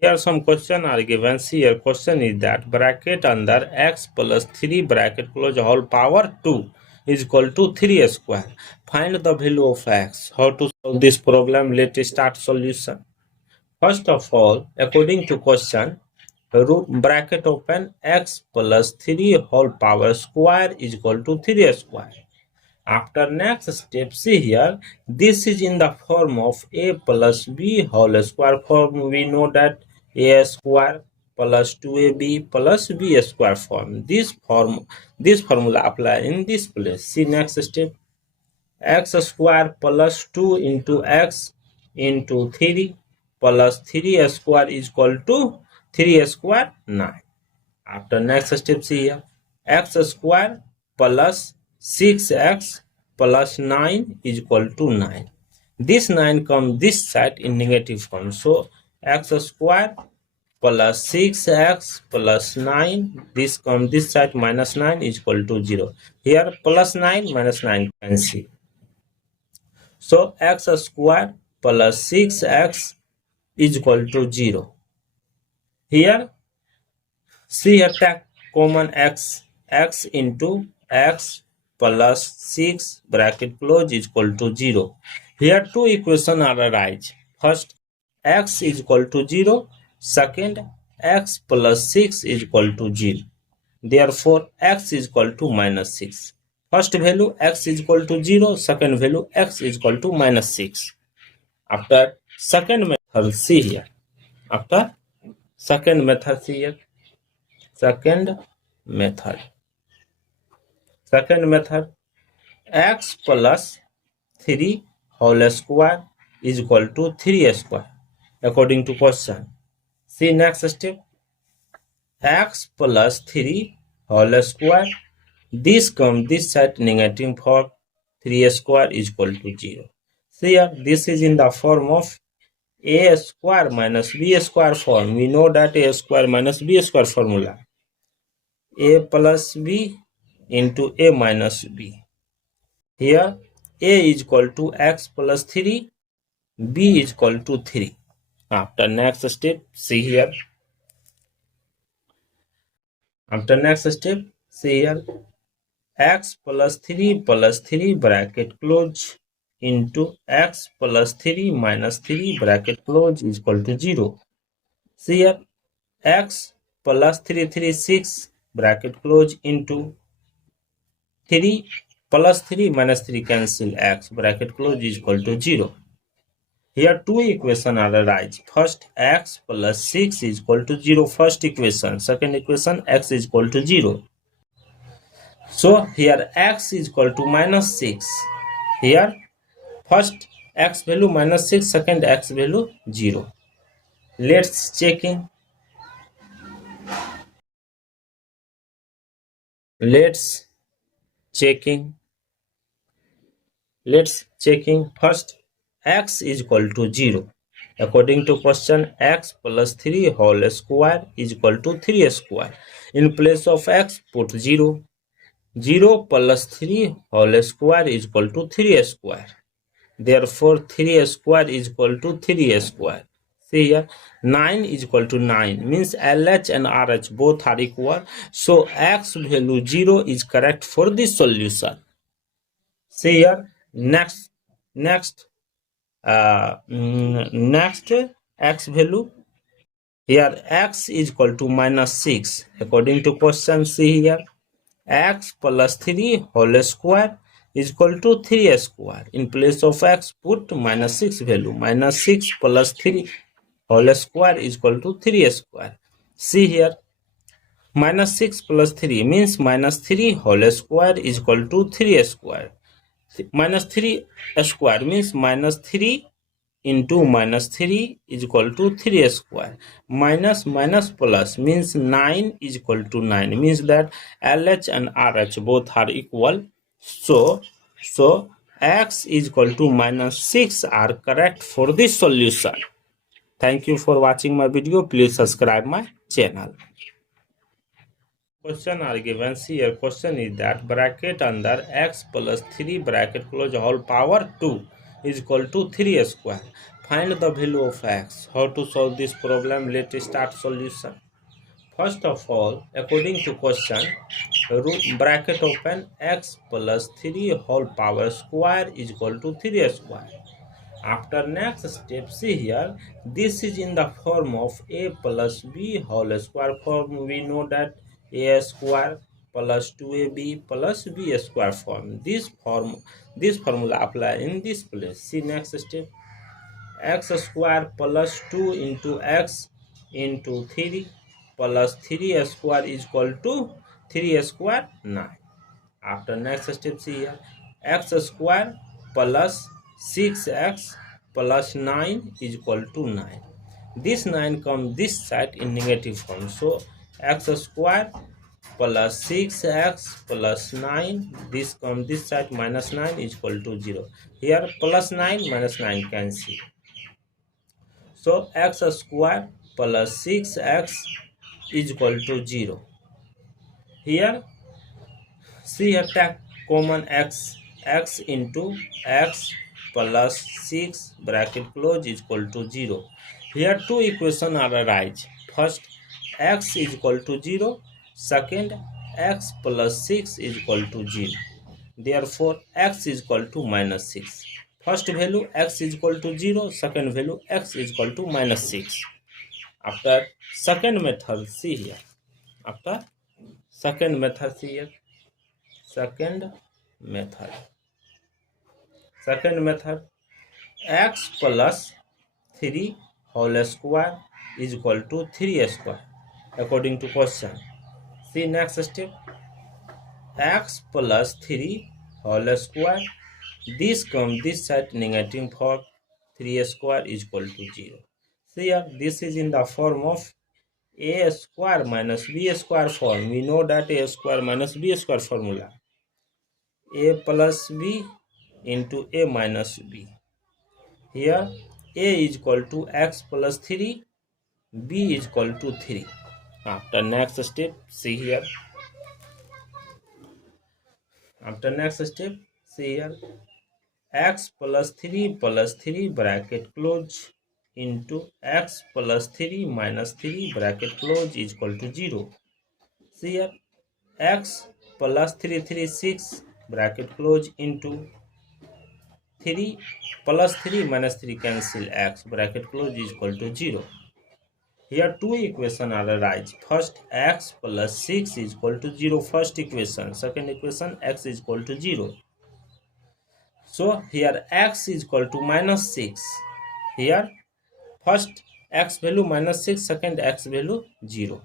Here some question are given. See, here question is that bracket under x plus 3 bracket close whole power 2 is equal to 3 square. Find the value of x. How to solve this problem? Let's start solution. First of all, according to question, root bracket open x plus 3 whole power square is equal to 3 square. After next step, see here, this is in the form of a plus b whole square form. We know that a square plus 2ab plus b square form. This formula apply in this place. See next step, x square plus 2 into x into 3 plus 3 square is equal to 3 square 9. After next step, see here, x square plus 6x plus 9 is equal to 9. This 9 comes this side in negative form. So x square plus 6x plus 9, this comes this side, minus 9 is equal to 0. Here plus 9 minus 9 can see. So x square plus 6x is equal to 0. Here see here, take common x into x plus 6 bracket close is equal to 0. Here two equations are arise. First, x is equal to 0. Second, x plus 6 is equal to 0. Therefore, x is equal to minus 6. First value x is equal to 0. Second value x is equal to minus 6. After second method, see here. After second method, see here. Second method, x plus 3 whole square is equal to 3 square according to question. See next step, x plus 3 whole square, this comes this side negative form, 3 square is equal to 0. See here, this is in the form of a square minus b square form. We know that a square minus b square formula, a plus b into a minus b. Here a is equal to x plus 3, b is equal to 3. After next step, see here. After next step, see here, x plus 3 bracket close into x plus 3 minus 3 bracket close is equal to 0. See here, x plus 3 6 bracket close into 3 plus 3 minus 3 cancel, x bracket close is equal to 0. Here two equations are arise. First, x plus 6 is equal to 0, first equation. Second equation, x is equal to 0. So here x is equal to minus 6. Here first x value minus 6, second x value 0. Let's checking. Let's checking. First, x is equal to 0. According to question, x plus 3 whole square is equal to 3 square. In place of x, put 0. 0 plus 3 whole square is equal to 3 square. Therefore, 3 square is equal to 3 square. See here, 9 is equal to 9. Means LH and RH both are equal. So, x value 0 is correct for this solution. See here, next x value. Here, x is equal to minus 6. According to question, see here, x plus 3 whole square is equal to 3 square. In place of x, put minus 6 value. Minus 6 plus 3 whole square is equal to 3 square. See here, minus 6 plus 3 means minus 3 whole square is equal to 3 square. Minus 3 square means minus 3 into minus 3 is equal to 3 square. Minus plus means 9 is equal to 9. Means that LH and RH both are equal. So x is equal to minus 6 are correct for this solution. Thank you for watching my video. Please subscribe my channel. Question are given. See here, question is that bracket under x plus 3 bracket close whole power 2 is equal to 3 square. Find the value of x. How to solve this problem? Let's start solution. First of all, according to question, bracket open x plus 3 whole power square is equal to 3 square. After next step, see here, this is in the form of a plus b whole square form. We know that a square plus 2ab plus b square form. This formula apply in this place. See next step, x square plus 2 into x into 3 plus 3 square is equal to 3 square 9. After next step, see here, x square plus 6x plus 9 is equal to 9. This 9 comes this side in negative form. So x square plus 6x plus 9, this comes this side, minus 9 is equal to 0. Here plus 9 minus 9 cancel. So x square plus 6x is equal to 0. Here, see here, take common x into x plus 6 bracket close is equal to 0. Here two equations are arise. First, x is equal to 0. Second, x plus 6 is equal to 0. Therefore, x is equal to minus 6. First value x is equal to 0. Second value x is equal to minus 6. After second method, see here. After second method, see here. Second method, x plus 3 whole square is equal to 3 square according to question. See next step, x plus 3 whole square, this comes this side negative for 3 square is equal to 0. See here, this is in the form of a square minus b square form. We know that a square minus b square formula, a plus b into a minus b. Here a is equal to x plus 3, b is equal to 3. After next step, see here. After next step, see here, x plus 3 bracket close into x plus 3 minus 3 bracket close is equal to 0. See here, x plus 6 bracket close into 3 plus 3 minus 3 cancel, x bracket close is equal to 0. Here two equations are arise. First, x plus 6 is equal to 0, first equation. Second equation, x is equal to 0. So here x is equal to minus 6. Here first x value minus 6, second x value 0.